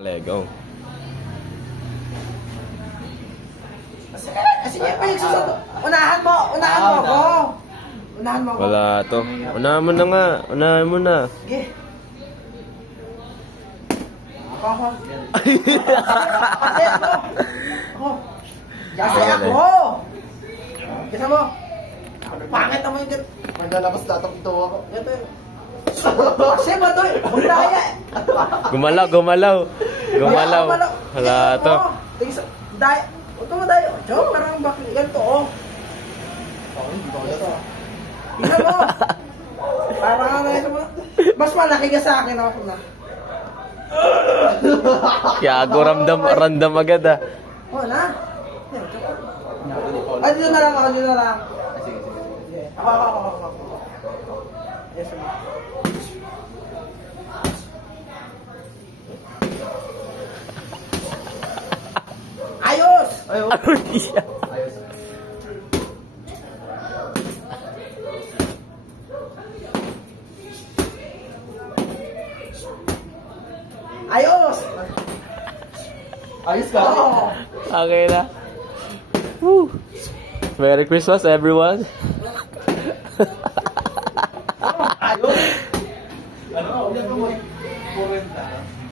Lego. Sige, susunod. Unahan mo ako. Unahan mo ako. Wala to. Unahan mo na nga. Unahan mo na. Sige. Ako. Kasi ako. Kasi mo. Pangit naman yung maglalabas datang ito ako. Kasi ba ito? Magdaya. Gumalaw. Wala to. Daya. Ito mo daya. Diyo, parang bakit ganito oh. Tingnan mo. Parang ano yun mo. Mas malaki ka sa akin ako na. Yago, random agad ah. Oo na. Dito na lang. Sige. Ako. Yes, sir. Ayos! Ayos ka? Oo. Okay na. Woo. Merry Christmas everyone.